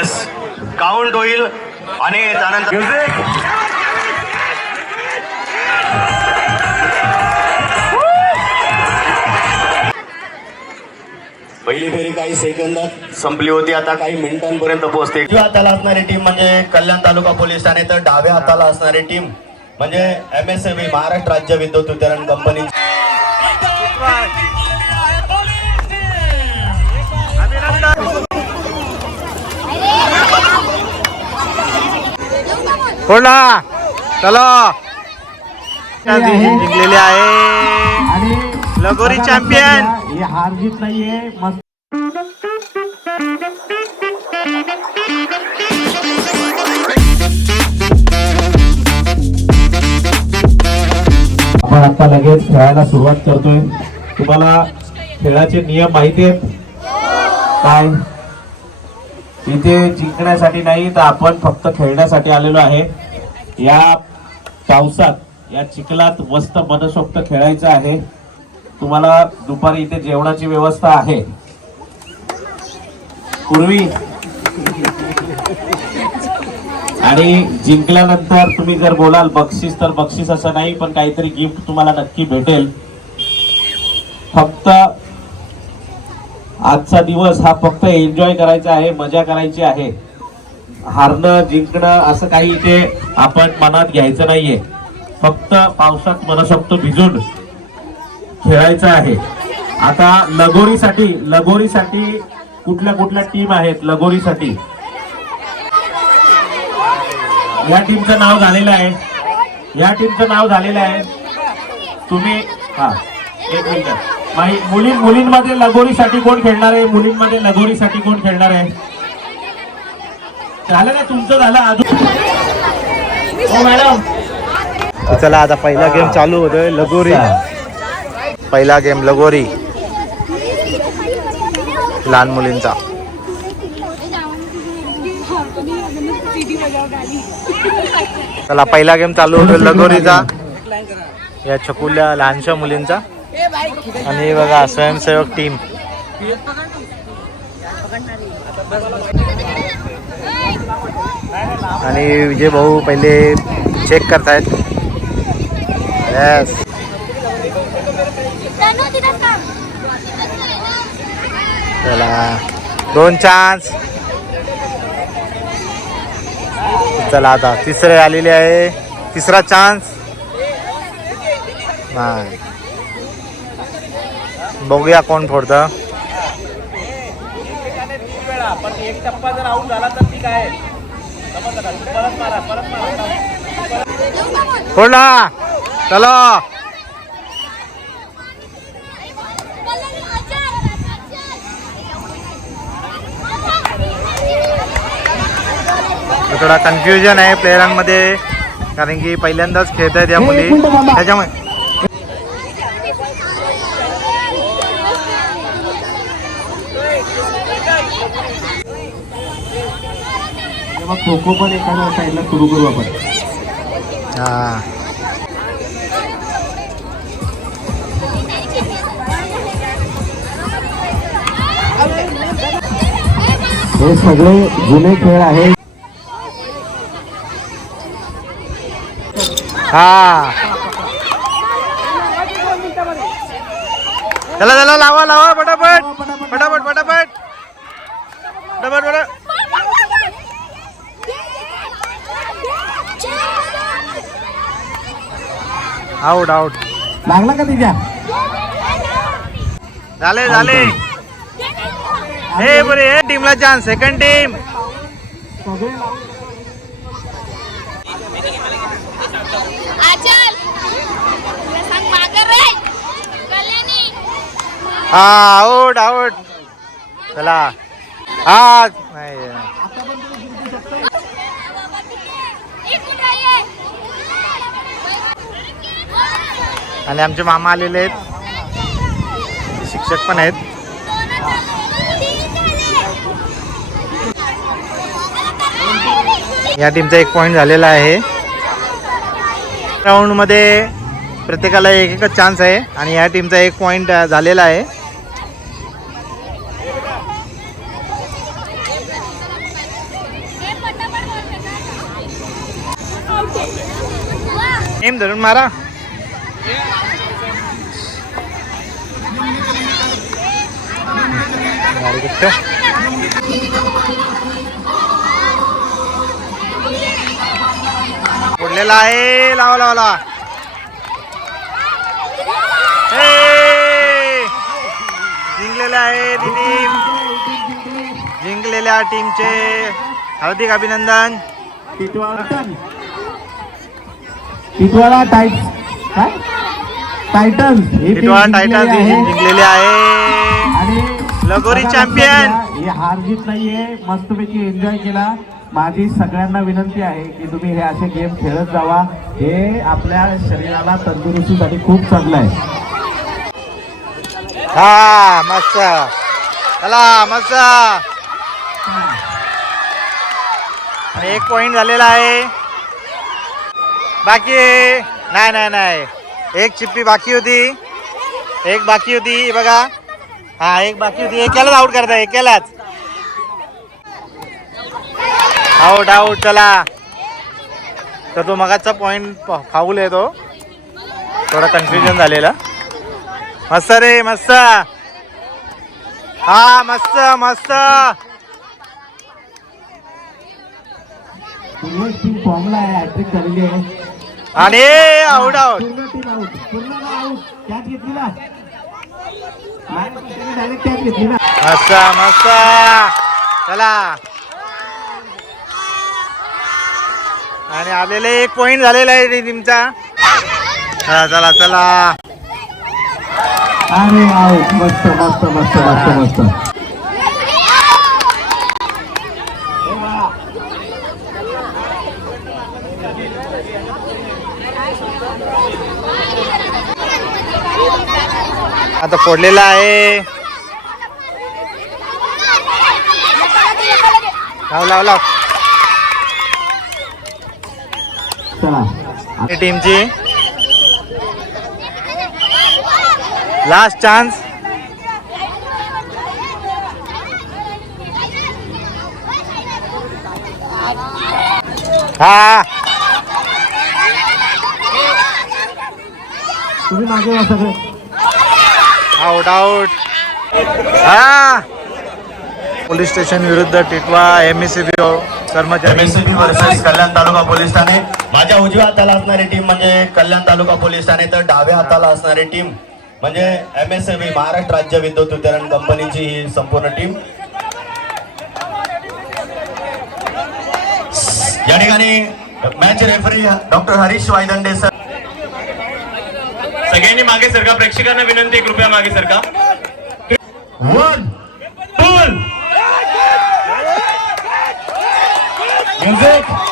Yes count होईल आणि त्यानंतर पहिली फेरी काही सेकंदात संपली होती आता काही मिनिटांपर्यंत पोहोचते. उजव्या हाताला असणारी टीम म्हणजे कल्याण तालुका पोलीस ठाणे तर डाव्या हाताला असणारी टीम म्हणजे एम एस महाराष्ट्र राज्य विद्युत वितरण कंपनी. कोणा चला. जिंकलेले आहे. लगोरी चॅम्पियन हे हार जीत नाहीये मस्त. आपण आता लगेच खेळायला सुरुवात करतोय. तुम्हाला खेळाचे नियम माहिती आहेत? काय? इथे जिंकण्यासाठी नाही तर आपण फक्त खेळण्यासाठी आलेलो आहे. या पावसात या चिखलात मस्त मनसोक्त खेळायचं आहे. तुम्हाला दुपारी इथे जेवणाची व्यवस्था आहे. पूर्वी आणि जिंकल्यानंतर तुम्ही जर बोलाल बक्षीस तर बक्षीस असं नाही पण काहीतरी गिफ्ट तुम्हाला नक्की भेटेल. फक्त आजचा दिवस हा फक्त एन्जॉय करायचा आहे मजा करायची आहे. हारणं जिंकणं असं काही इथे आपण मनात घ्यायचं नाहीये. फक्त पावसात मनसोक्त भिजून खेळायचं आहे. आता लगोरीसाठी लगोरीसाठी कुठल्या कुठल्या टीम आहेत? लगोरीसाठी. या टीमचं नाव झालेलं आहे. या टीमचं नाव झालेलं आहे. तुम्ही हा एक मिनिट. मुली मुलींमध्ये लगोरीसाठी कोण खेळणार आहे? मुलींमध्ये लगोरीसाठी कोण खेळणार आहे? झालं ना तुमचं झालं अजून? हो मॅडम. चला आता पहिला गेम चालू होतोय लगोरी. पहिला गेम लगोरी. लहान मुलींचा. चला पहिला गेम चालू होतोय लगोरीचा. या छकुल्या लहानशा मुलींचा. आणि बघा स्वयंसेवक टीम. आणि विजय भाऊ पहिले चेक करतायत. येस चला. दोन चान्स चला आता तिसरे आलेले आहे. तिसरा चान्स नाही. बघूया कोण फोडतं. फोडला चला. थोडा कन्फ्युजन आहे प्लेयरांमध्ये कारण की पहिल्यांदाच खेळत आहेत या मुली. त्याच्यामुळे तेव्हा खो खो पण एखाद्या साईडला सुरू करू आपण. हा. हे सगळे जुने खेळ आहेत. हा. चला चला लावा लावा पटापट पटापट पटापट. आउट आउट लागला का तिच्या झाले झाले. हे बरे हे टीमला चान्स सेकंड टीम हा आउट आउट चला. हा नाही आणि आमचे मामा आलेले आहेत. शिक्षक पण आहेत. या टीमचा एक पॉईंट झालेला आहे. राऊंडमध्ये प्रत्येकाला एक एकच चान्स आहे आणि या टीमचा एक पॉईंट झालेला आहे. नेम धरून मारा. उडलेला आहे. लावा लावा लावा. हे! जिंकलेले आहे टीम जिंकलेल्या टीमचे हार्दिक अभिनंदन. टिटवाळा टाईट टायटन्स टिटवाळा जिंकलेली टायटन्स आहे. जिंकलेले आहे. आणि लगोरी घ्या, ही हार जीत नाहीये. मस्तपैकी एन्जॉय केला. माझी सगळ्यांना विनंती आहे की तुम्ही हे असे गेम खेळत जावा. हे आपल्या शरीराला तंदुरुस्तीसाठी खूप चांगलं आहे. हा मस्त. चला मस्त. आणि एक पॉइंट झालेला आहे. बाकी नाही नाही नाही. एक चिप्पी बाकी होती. एक बाकी होती बघा. हा एक बाकी होती. एकालाच आउट करता एकालाच. आउट आउट चला. तर तो मगाचा पॉइंट फाऊल आहे तो. थोडा कन्फ्युजन झालेला. मस्त रे मस्त. हा मस्त मस्त. आणि आउट आउट पूर्ण टीम आउट पूर्ण आउट कॅच घेतली ना डायरेक्ट कॅच घेतली ना मस्त मस्त चला आणि आलेले एक पॉइंट झालेला आहे टीमचा चला चला चला. अरे आउट मस्त मस्त मस्त मस्त मस्त. आता फोडलेला आहे. लाव लाव लाव. चला टीमची लास्ट चान्स हा। तुम्ही मागे या सगळे आउट आउट हा। पोलीस स्टेशन विरुद्ध Titwa M S C B कर्मचारी। MSCB versus Kalyan taluka police Thane माझ्या उजव्या हाताला असणारी टीम म्हणजे कल्याण तालुका पोलीस ठाणे तर डाव्या हाताला असणारी टीम म्हणजे एम एस महाराष्ट्र राज्य विद्युत वितरण कंपनीची ही संपूर्ण टीम या ठिकाणी match referee doctor Harish Waydande sir सगळ्यांनी मागे सरका प्रेक्षकांना विनंती कृपया मागे सरका वन टूल म्युझिक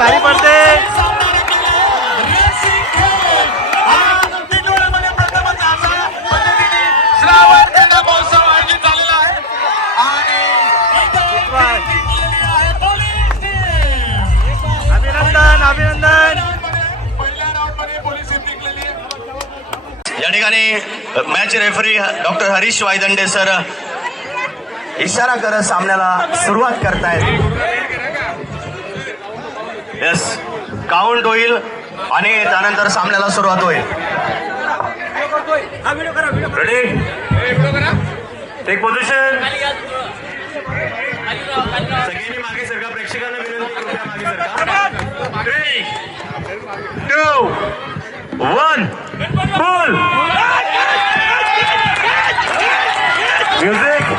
भारी पडते. अभिनंदन अभिनंदन. या ठिकाणी match referee doctor Harish Waydande sir इशारा करत सामन्याला सुरुवात करतायत. यस काउंट होईल आणि त्यानंतर सामन्याला सुरुवात होईल. रेडी टेक पोझिशन सगळ्यांनी मागे सरका प्रेक्षकांना विनंती कृपया मागे सरका. Three, two, one, pull. Music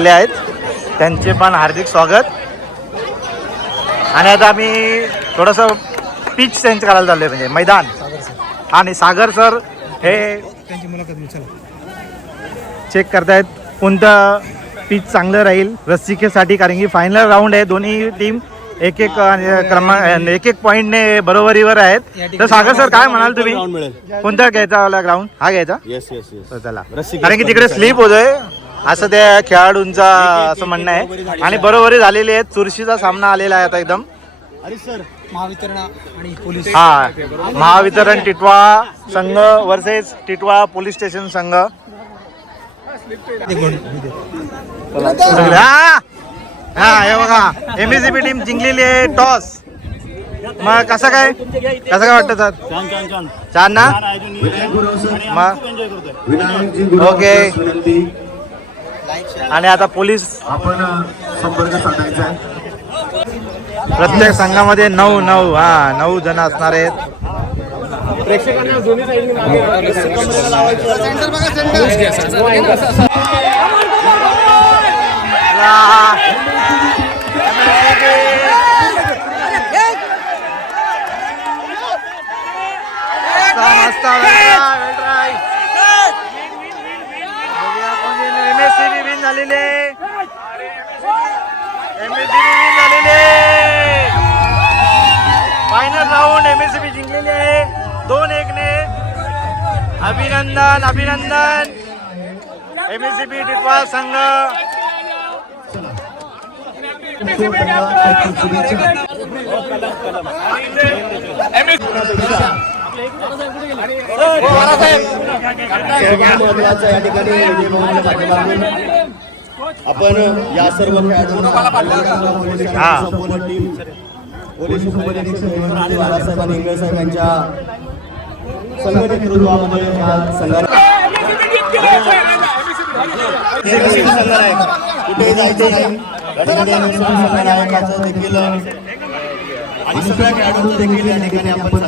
आलेले आहेत. त्यांचे पण हार्दिक स्वागत. आणि आता आम्ही थोडंसं पिच चेंज करायला चाललोय म्हणजे मैदान. आणि सागर सर हे चेक करतायत कोणतं पिच चांगलं राहील रस्सिकेसाठी कारण की फायनल राऊंड आहे दोन्ही टीम एक एक क्रमांक एक एक पॉईंटने बरोबरीवर आहेत. तर सागर सर काय म्हणाल तुम्ही? कोणता घ्यायचा ग्राउंड हा घ्यायचा? येस येस येस तर चला. रस्सी कारण की तिकडे. स्लीप होतोय. असं त्या खेळाडूंचा असं म्हणणं आहे. आणि बरोबरी झालेली आहे चुरशीचा सामना आलेला आहे आता एकदम. अरे सर हा. महावितरण टिटवा संघ वर्सेस टिटवा पोलीस स्टेशन संघ. हा. हा, बघा. एमएससीबी टीम जिंकलेली आहे. टॉस मग कसं काय? कसं काय वाटतं सर? छान छान छान. छान ना? मग? ओके. आणि आता पोलीस आपण संपर्क साधायचा आहे. प्रत्येक संघामध्ये नऊ नऊ हा नऊ जण असणार आहेत. मस्त एमएससीबी विन झालेले एमएससीबी विन झालेले. फायनल राऊंड एमएससीबी जिंकलेली आहे. दोन एकने अभिनंदन अभिनंदन. एमएससीबी टिटवा संघ. महत्वाचं या ठिकाणी आपण या सर्व खेळाडूंना पोलीस हा. उपनिरीक्षक बाळासाहेब आणि इंगळे साहेब यांच्या संघ नेतृत्वामध्ये या संघाला MSCB संघनायक कुठेही जायचं नाही. संघनायकाचं देखील आणि सगळ्या खेळाडूंचं देखील या ठिकाणी आपण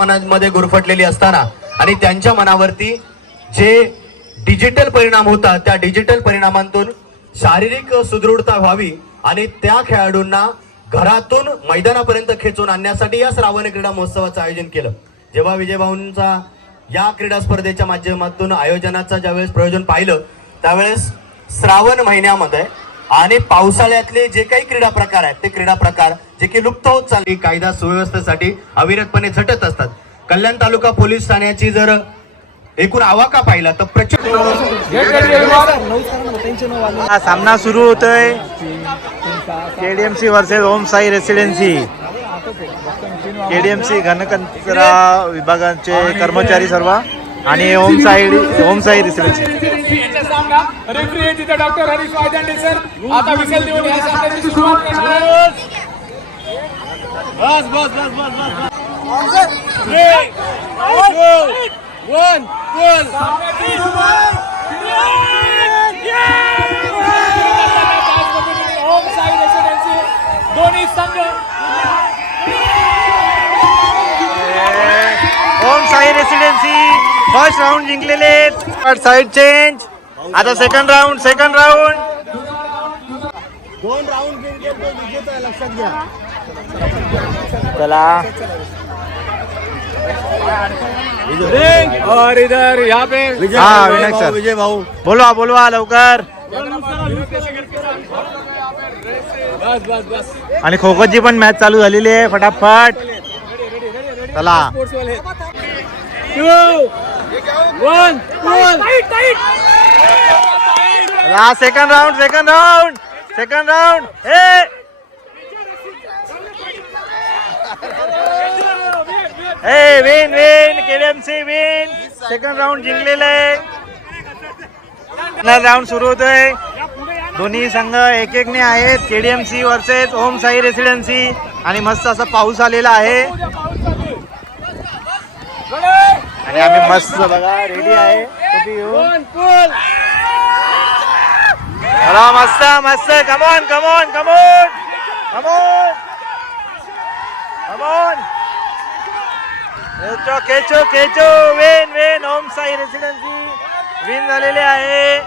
मनामध्ये गुरफटलेली असताना आणि त्यांच्या मनावरती जे डिजिटल परिणाम होतात त्या डिजिटल परिणामांतून शारीरिक सुदृढता व्हावी आणि त्या खेळाडूंना घरातून मैदानापर्यंत खेचून आणण्यासाठी या श्रावण क्रीडा महोत्सवाचं आयोजन केलं. जेव्हा विजयभाऊंचा या क्रीडा स्पर्धेच्या माध्यमातून आयोजनाचं ज्यावेळेस प्रयोजन पाहिलं त्यावेळेस श्रावण महिन्यामध्ये आणि पावसाळ्यातले जे काही क्रीडा प्रकार आहेत ते क्रीडा प्रकार जे की लुप्त होत चालले. कायदा सुव्यवस्थेसाठी अविरतपणे झटत असतात. कल्याण तालुका पोलीस ठाण्याची जर एकूण आवाका पाहिला तर प्रचंड हा सामना सुरू होतोय. KDMC versus Om Sai residency KDMC घनकचरा विभागाचे कर्मचारी सर्व आणि ओम साई ओम साई रेसिडेन्सी यांचा सामना। रेफरी आहे तिथे डॉक्टर हरीश वायदांडे सर। आता विशाल देऊन या सामन्याची सुरुवात करणार आहेत. सामन्याची सुरुवात. ओम साई रेसिडेन्सी दोन्ही संघ Om Sai residency first round जिंकलेले साईड चेंज आता सेकंड राऊंड सेकंड राऊंड दोन राऊंड लक्षात घ्या चला। और इधर यहाँ पे हा विनायक सर। विजय भाऊ। बोलवा बोलवा लवकर। बस बस बस। आणि खो खोची पण मॅच चालू झालेली आहे फटाफट. चला. One second round second round second round ए ए win win KDMC win second round जिंकलेलं आहे. राऊंड सुरू होतोय. दोन्ही संघ एक एकने आहेत KDMC versus Om Sai residency आणि मस्त असा पाऊस आलेला आहे. आणि आम्ही मस्त बघा रेडी आहे. टोपी घेऊन चला मस्त मस्त. Come on come on come on come on come on केचो केचो केचो win win Om Sai residency win झालेले आहे.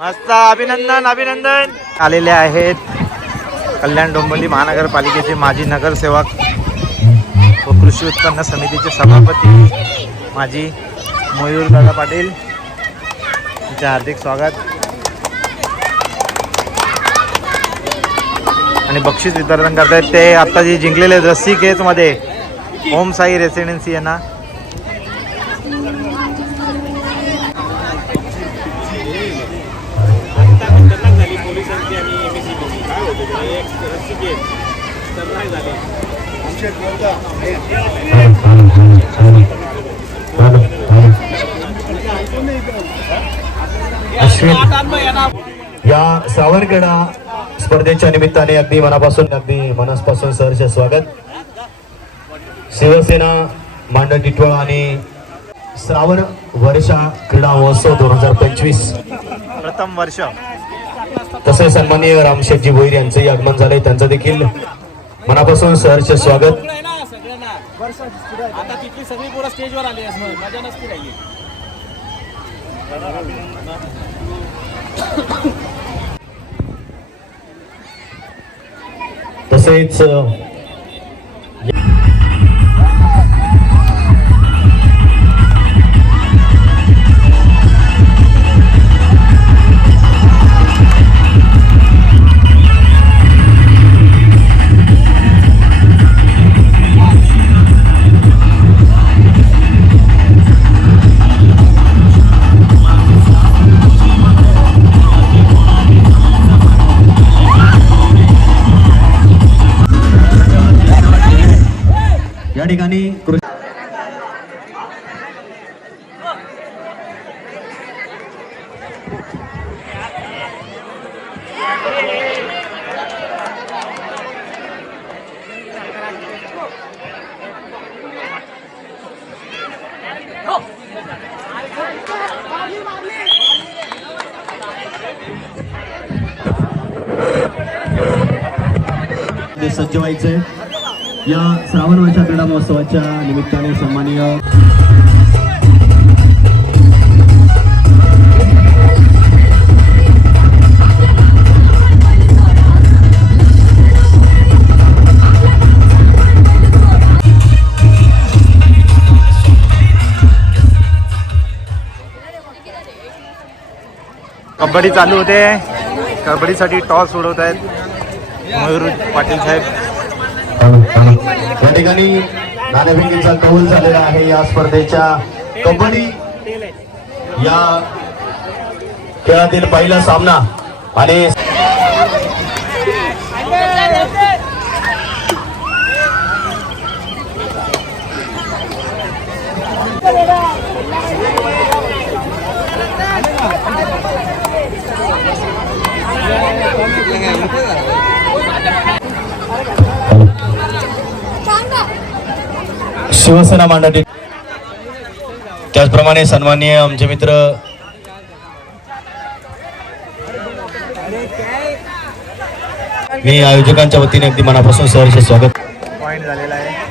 मस्त. अभिनंदन अभिनंदन. आलेले आहेत कल्याण डोंबिवली महानगरपालिकेचे माजी नगरसेवक. कृषी उत्पन्न समितीचे सभापती माझी मयूर दादा पाटील. यांचे हार्दिक स्वागत. आणि बक्षीस वितरण करतायत ते आता जे जिंकलेले आहेत रस्सी केसमध्ये ओम साई रेसिडेन्सी यांना. या सावरगडा स्पर्धेच्या निमित्ताने अगदी मनापासून अगदी मनापासून सहर्ष स्वागत. शिवसेना मांडव टिटवा आणि श्रावण वर्षा क्रीडा महोत्सव दोन हजार पंचवीस. प्रथम वर्ष. तसे सन्माननीय रामशेठजी भोईर यांचंही आगमन झालंय. त्यांचं देखील मनापासून सहर्ष स्वागत. आता तिथली सगळी पोरं स्टेजवर आली मजा नसती राहिली. तसेच करायचं आहे या श्रावण वर्षा क्रीडा महोत्सवाच्या निमित्ताने सन्माननीय कबड्डी चालू होते. कबड्डीसाठी टॉस उडवत आहेत मयूर पाटील साहेब. या ठिकाणी नाणेफेकीचा कौल झालेला आहे या स्पर्धेच्या कबड्डी या खेळातील पहिला सामना आणि शिवसेना मांडणी त्याचप्रमाणे सन्माननीय आमचे मित्र मी आयोजकांच्या वतीने अगदी मनापासून सहर्ष स्वागत झालेला आहे.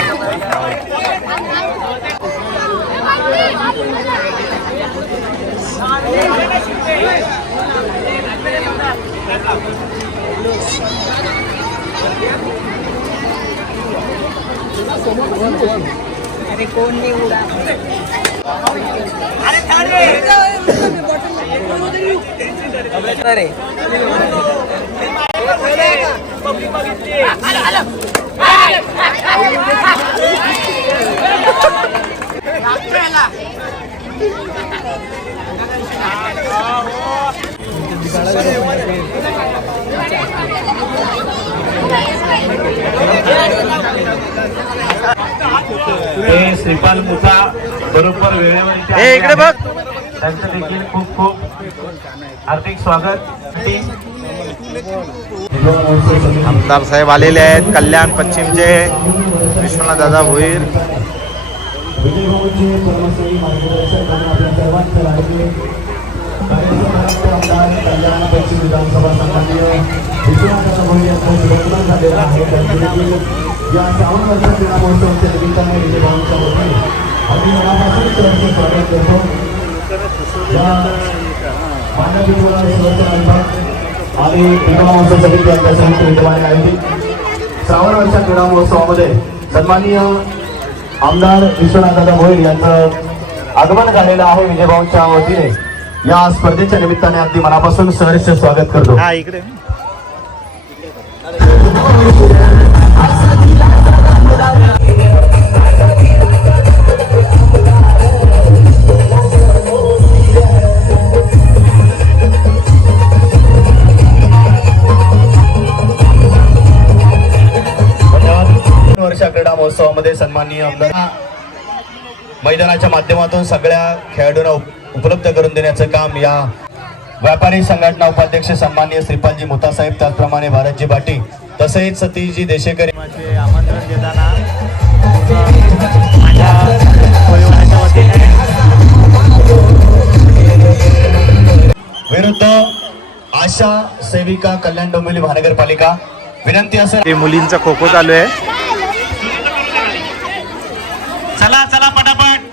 अरे कौन नहीं उड़ा अरे श्रीपाल मुसा बरोबर वेळेवर इकडे बघ. त्यांचं देखील खूप खूप हार्दिक स्वागत. आमदार साहेब आलेले आहेत. कल्याण पश्चिमचे. विश्वनाथ दादा भोईर. विजयभाऊंचे आमदार कल्याण विधानसभा संघातील विश्वनाथ भोईर झालेला आहे. त्यांचे या श्रावण वर्ष क्रीडा महोत्सवाच्या निमित्ताने विजयभाऊंच्या वतीने आम्ही मनापासून सहर्ष स्वागत करतो. या मानव आणि क्रीडा महोत्सव समिती यांच्या संयुक्त विद्यमाने आयोजित श्रावण वर्ष क्रीडा महोत्सवामध्ये सन्माननीय आमदार विश्वनाथदादा भोईर यांचं आगमन झालेलं आहे विजयभाऊंच्या वतीने. या स्पर्धेच्या निमित्ताने अगदी मनापासून सहर्ष स्वागत करतो. हा इकडे. धन्यवाद वर्षा क्रीडा महोत्सवामध्ये सन्माननीय आमदार मैदानाच्या माध्यमातून सगळ्या खेळाडूंना उपलब्ध करून देण्याचं काम या व्यापारी संघटना उपाध्यक्ष सन्माननीय श्रीपालजी मुतासाहेब त्याचप्रमाणे भारतजी बाटी तसेच सतीशजी देशेकर आमंत्रण देताना माझ्या परिवाराच्या वतीने विरुद्ध आशा सेविका कल्याण डोंबिवली महानगरपालिका विनंती असेल मुलींचा खो खो चालू आहे चला चला पटापट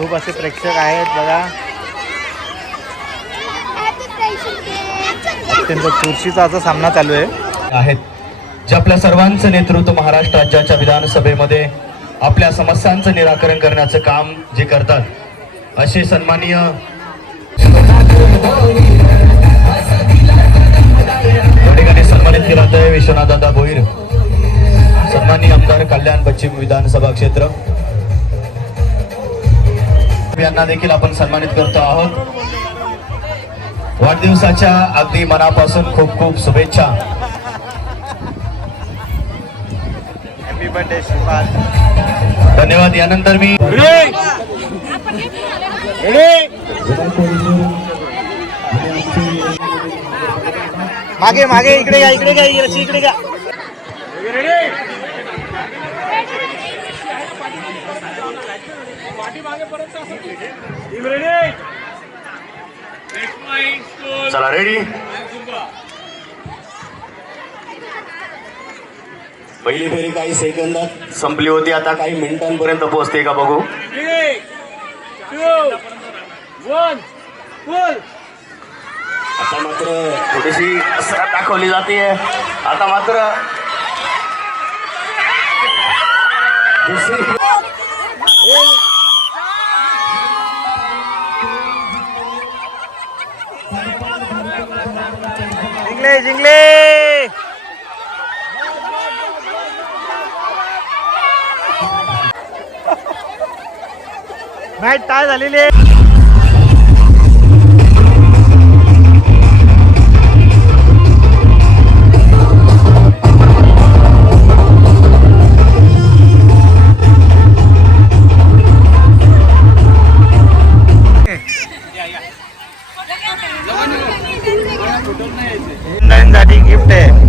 खूप असे प्रेक्षक आहेत बघा. त्यांचा चुरशीचा असा सामना चालू आहे. आहेत. जे आपल्या सर्वांचं नेतृत्व महाराष्ट्र राज्याच्या विधानसभेमध्ये आपल्या समस्यांचं निराकरण करण्याचं काम जे करतात असे सन्माननीय ठिकाणी सन्मानित केला जातोय विश्वनाथ दादा भोईर सन्माननीय आमदार कल्याण पश्चिम विधानसभा क्षेत्र. यांना देखील आपण सन्मानित करतो आहोत. वाढदिवसाच्या अगदी मनापासून खूप खूप शुभेच्छा. हॅपी बर्थडे श्रीपाद धन्यवाद. यानंतर मी मागे मागे इकडे या इकडे घ्या इकडे इकडे घ्या चला रेडी पहिली फेरी काही सेकंदात संपली होती. आता काही मिनिटांपर्यंत पोहोचते का बघू? आता मात्र थोडीशी कसरत दाखवली जाते आता मात्र दुसरी जिंकले जिंकले. मॅच टाय झालेली आहे. साठी गिफ्ट आहे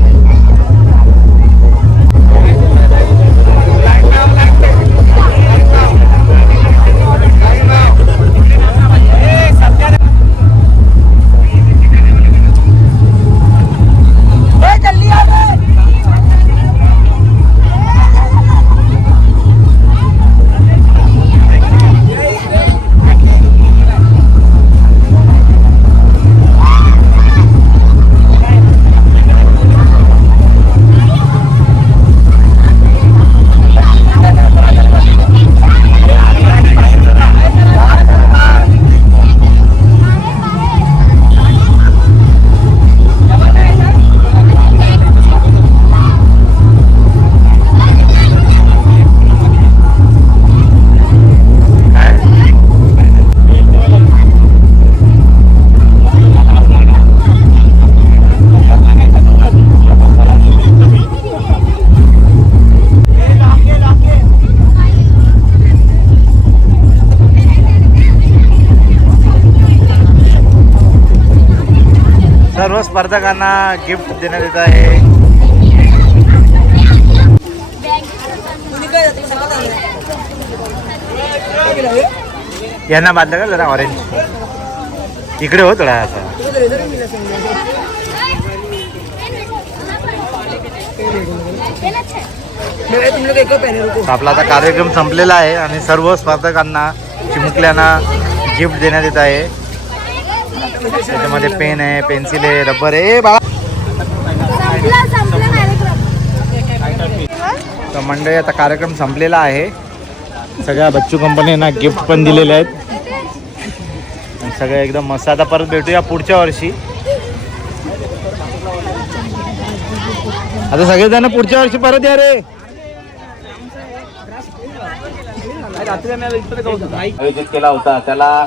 स्पर्धकांना गिफ्ट देण्यात येत आहे. यांना बांधलं का जरा ऑरेंज इकडे हो थोडा असा. आपला आता कार्यक्रम संपलेला आहे आणि सर्व स्पर्धकांना चिमुकल्यांना गिफ्ट देण्यात येत आहे. त्याच्यामध्ये पेन आहे पेन्सिल आहे रबर आहे. बाळा. कार्यक्रम. तर मंडळी आता कार्यक्रम संपलेला आहे. सगळ्या बच्चू कंपनीना गिफ्ट पण दिलेले आहेत. आणि सगळं एकदम मस्त. आता परत भेटूया पुढच्या वर्षी. आता सगळेजण पुढच्या वर्षी परत या रे. आयोजित केला होता. त्याला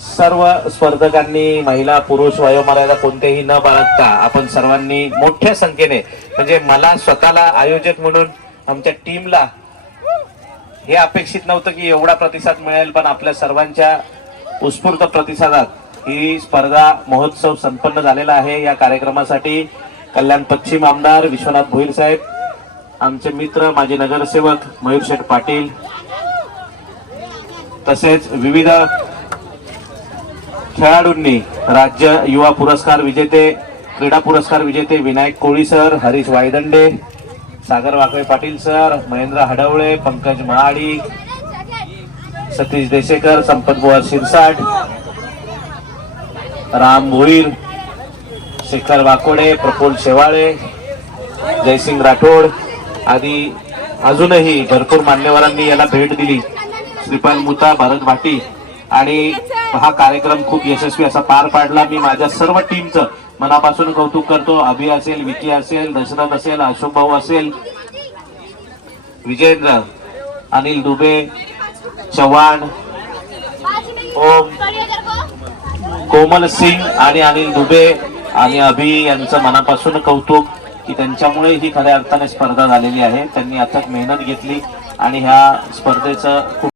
सर्व स्पर्धकांनी महिला पुरुष वयोमर्यादा कोणतेही न बाळगता आपण सर्वांनी मोठ्या संख्येने म्हणजे मला स्वतःला आयोजक म्हणून आमच्या टीमला हे अपेक्षित नव्हतं की एवढा प्रतिसाद मिळेल पण आपल्या सर्वांच्या उत्स्फूर्त प्रतिसादात ही स्पर्धा महोत्सव संपन्न झालेला आहे. या कार्यक्रमासाठी कल्याण पश्चिम आमदार विश्वनाथ भोईर साहेब आमचे मित्र माझे नगरसेवक मयूर शेठ पाटील तसेच विविध खेळाडूंनी राज्य युवा पुरस्कार विजेते क्रीडा पुरस्कार विजेते विनायक कोळी सर हरीश वायदंडे सागर वाकळे पाटील सर महेंद्र हडवळे पंकज महाडी सतीश देशेकर संपत बुवा शिरसाट राम भोईर शेखर वाकोडे प्रफुल शेवाळे जयसिंग राठोड आदी अजूनही भरपूर मान्यवरांनी याला भेट दिली. श्रीपाल मुता भरत भाटी आणि हा कार्यक्रम खूप यशस्वी असा पार पाडला. मी माझ्या सर्व टीमचं मनापासून कौतुक करतो. अभि असेल विकी असेल दशरथ असेल अशोक भाऊ असेल विजेंद्र अनिल दुबे चव्हाण ओम कोमल सिंग आणि अनिल दुबे आणि अभि यांचं मनापासून कौतुक की त्यांच्यामुळे ही खऱ्या अर्थाने स्पर्धा झालेली आहे. त्यांनी अथक मेहनत घेतली आणि ह्या स्पर्धेचं खूप